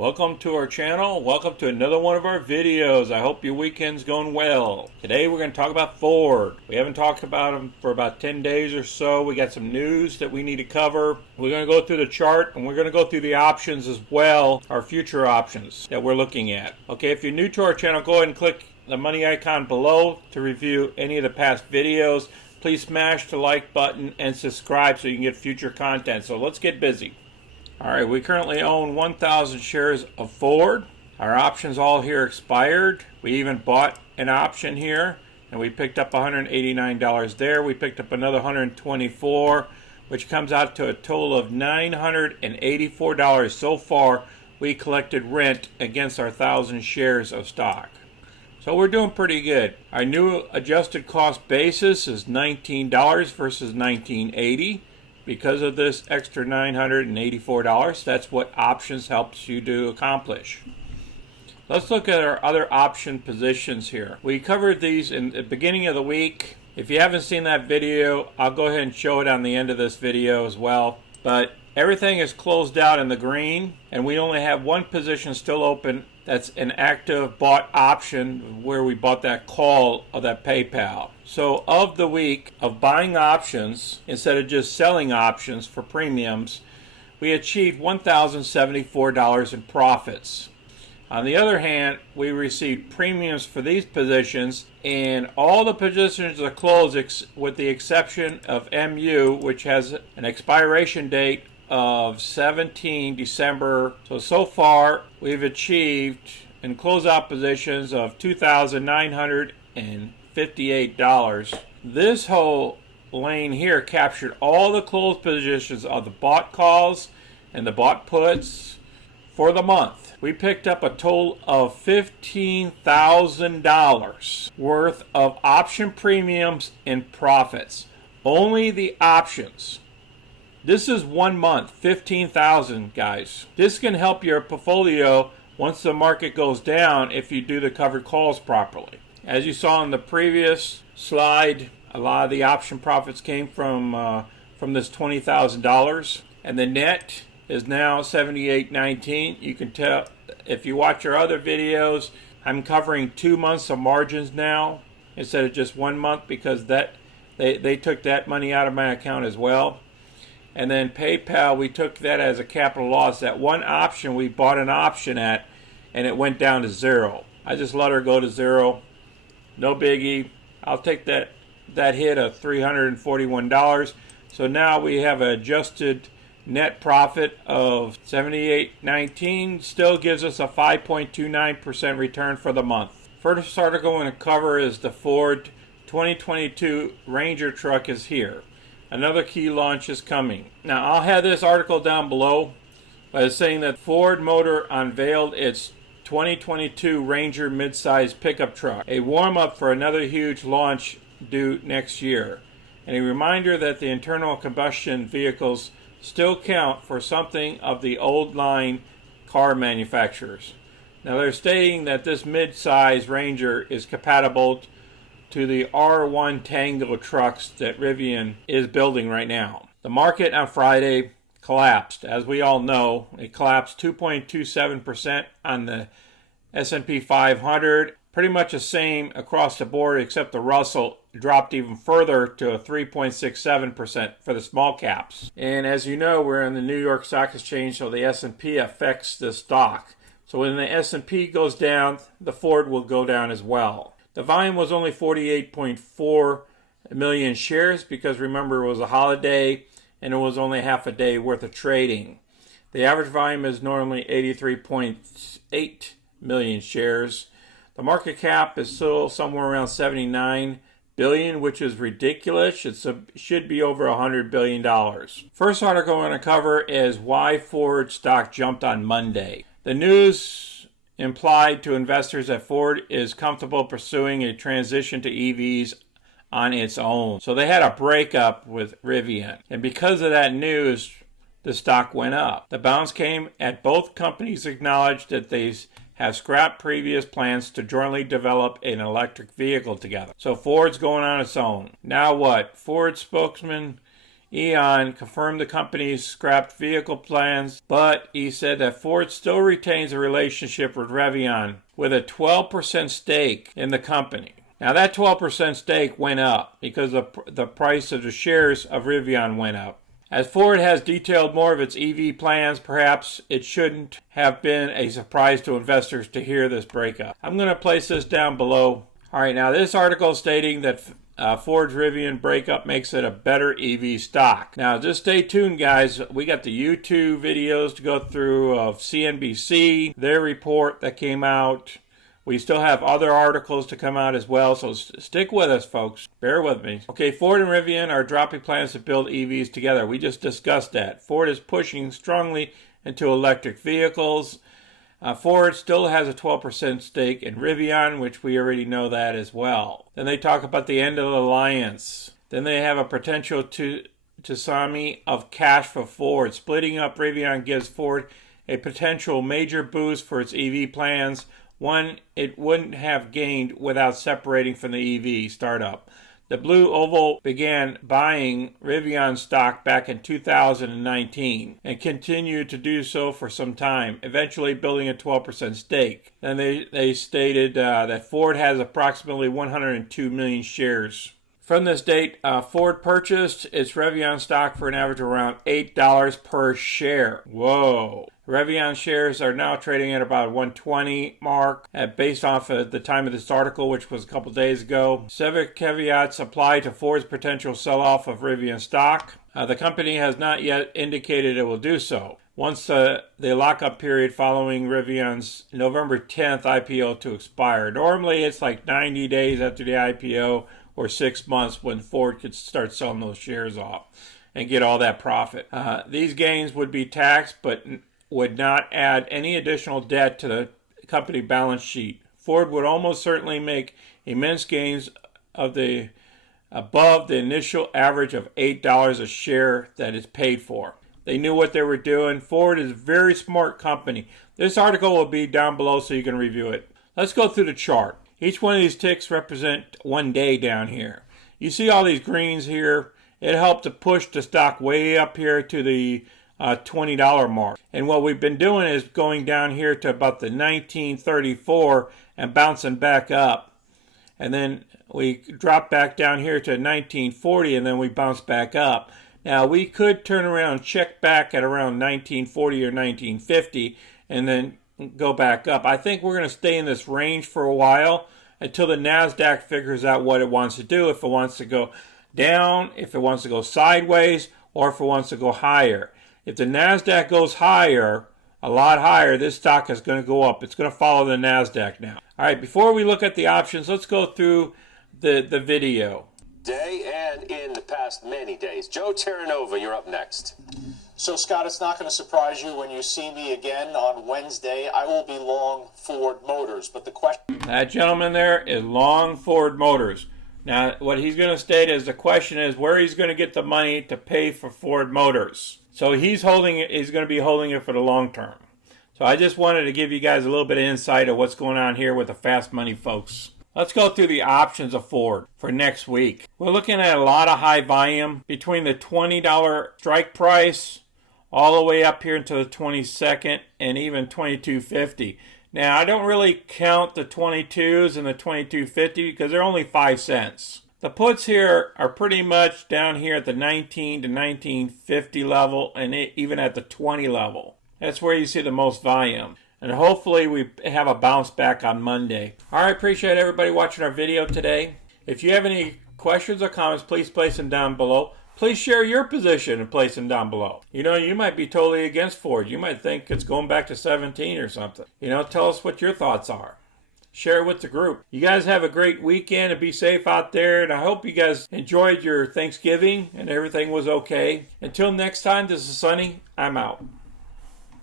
Welcome to our channel. Welcome to another one of our videos. I hope your weekend's going well. Today we're going to talk about Ford. We haven't talked about them for about 10 days or so. We got some news that we need to cover. We're going to go through the chart and we're going to go through the options as well, our future options that we're looking at. Okay, if you're new to our channel, go ahead and click the money icon below to review any of the past videos. Please smash the like button and subscribe so you can get future content. So let's get busy. Alright, we currently own 1,000 shares of Ford. Our options all here expired. We even bought an option here and we picked up $189 there. We picked up another $124, which comes out to a total of $984 so far. We collected rent against our 1,000 shares of stock. So we're doing pretty good. Our new adjusted cost basis is $19 versus $19.80. Because of this extra $984, that's what options helps you to accomplish. Let's look at our other option positions here. We covered these in the beginning of the week. If you haven't seen that video, I'll go ahead and show it on the end of this video as well. But everything is closed out in the green, and we only have one position still open. That's an active bought option where we bought that call of that PayPal. So of the week of buying options instead of just selling options for premiums, we achieved $1,074 in profits. On the other hand, we received premiums for these positions, and all the positions are closed with the exception of MU, which has an expiration date of 17 December. So far we've achieved in closeout positions of $2,958. This whole lane here captured all the closed positions of the bought calls and the bought puts for the month. We picked up a total of $15,000 worth of option premiums and profits. Only the options. This is 1 month, $15,000, guys. This can help your portfolio once the market goes down if you do the covered calls properly. As you saw in the previous slide, a lot of the option profits came from this $20,000, and the net is now $78.19. You can tell if you watch our other videos, I'm covering 2 months of margins now instead of just 1 month because that they took that money out of my account as well. And then PayPal, we took that as a capital loss. That one option we bought an option at, and it went down to zero. I just let her go to zero. No biggie. I'll take that hit of $341. So now we have an adjusted net profit of $78.19. Still gives us a 5.29% return for the month. First article I'm going to cover is the Ford 2022 Ranger truck is here. Another key launch is coming. Now, I'll have this article down below, but it's saying that Ford Motor unveiled its 2022 Ranger midsize pickup truck, a warm-up for another huge launch due next year, and a reminder that the internal combustion vehicles still count for something of the old line car manufacturers. Now, they're stating that this midsize Ranger is compatible to the R1 Tango trucks that Rivian is building right now. The market on Friday collapsed. As we all know, it collapsed 2.27% on the S&P 500. Pretty much the same across the board, except the Russell dropped even further to a 3.67% for the small caps. And as you know, we're in the New York Stock Exchange, so the S&P affects the stock. So when the S&P goes down, the Ford will go down as well. The volume was only 48.4 million shares because remember it was a holiday and it was only half a day worth of trading. The average volume is normally 83.8 million shares. The market cap is still somewhere around 79 billion, which is ridiculous. It should be over $100 billion. First article I'm going to cover is why Ford stock jumped on Monday. The news implied to investors that Ford is comfortable pursuing a transition to EVs on its own. So they had a breakup with Rivian. And because of that news, the stock went up. The bounce came at both companies acknowledged that they have scrapped previous plans to jointly develop an electric vehicle together. So Ford's going on its own. Now what? Ford spokesman Eon confirmed the company's scrapped vehicle plans, but he said that Ford still retains a relationship with Rivian with a 12% stake in the company. Now that 12% stake went up because the price of the shares of Rivian went up. As Ford has detailed more of its EV plans, perhaps it shouldn't have been a surprise to investors to hear this breakup. I'm going to place this down below. All right, now this article stating that Ford's Rivian breakup makes it a better EV stock. Now just stay tuned, guys. We got the YouTube videos to go through of CNBC, their report that came out. We still have other articles to come out as well, so stick with us, folks. Bear with me. Okay, Ford and Rivian are dropping plans to build EVs together. We just discussed that. Ford is pushing strongly into electric vehicles. Ford still has a 12% stake in Rivian, which we already know that as well. Then they talk about the end of the alliance. Then they have a potential tsunami of cash for Ford. Splitting up Rivian gives Ford a potential major boost for its EV plans, one it wouldn't have gained without separating from the EV startup. The Blue Oval began buying Rivian stock back in 2019 and continued to do so for some time, eventually building a 12% stake. Then they stated that Ford has approximately 102 million shares. From this date, Ford purchased its Rivian stock for an average of around $8 per share. Whoa. Rivian shares are now trading at about 120 mark, based off of the time of this article, which was a couple days ago. Several caveats apply to Ford's potential sell-off of Rivian stock. The company has not yet indicated it will do so. Once the lockup period following Rivian's November 10th IPO to expire. Normally it's like 90 days after the IPO or 6 months when Ford could start selling those shares off and get all that profit. These gains would be taxed but would not add any additional debt to the company balance sheet. Ford would almost certainly make immense gains above the initial average of $8 a share that is paid for. They knew what they were doing. Ford is a very smart company. This article will be down below so you can review it. Let's go through the chart. Each one of these ticks represent 1 day down here. You see all these greens here. It helped to push the stock way up here to the $20 mark. And what we've been doing is going down here to about the 1934 and bouncing back up. And then we drop back down here to 1940 and then we bounce back up. Now we could turn around and check back at around 1940 or 1950 and then go back up. I think we're going to stay in this range for a while until the NASDAQ figures out what it wants to do. If it wants to go down, if it wants to go sideways, or if it wants to go higher. If the NASDAQ goes higher, a lot higher, this stock is going to go up. It's going to follow the NASDAQ now. All right, before we look at the options, let's go through the video. Day and in the past many days. Joe Terranova, you're up next. So, Scott, it's not going to surprise you when you see me again on Wednesday. I will be long Ford Motors, but the question... That gentleman there is long Ford Motors. Now, what he's going to state is the question is where he's going to get the money to pay for Ford Motors. So he's holding it. He's going to be holding it for the long term. So I just wanted to give you guys a little bit of insight of what's going on here with the fast money folks. Let's go through the options of Ford for next week. We're looking at a lot of high volume between the $20 strike price all the way up here into the 22nd and even $22.50. Now, I don't really count the 22s and the $22.50 because they're only 5 cents. The puts here are pretty much down here at the 19 to 19.50 level and even at the 20 level. That's where you see the most volume. And hopefully we have a bounce back on Monday. All right, appreciate everybody watching our video today. If you have any questions or comments, please place them down below. Please share your position and place them down below. You know, you might be totally against Ford. You might think it's going back to 17 or something. You know, tell us what your thoughts are. Share it with the group. You guys have a great weekend and be safe out there. And I hope you guys enjoyed your Thanksgiving and everything was okay. Until next time, this is Sonny. I'm out.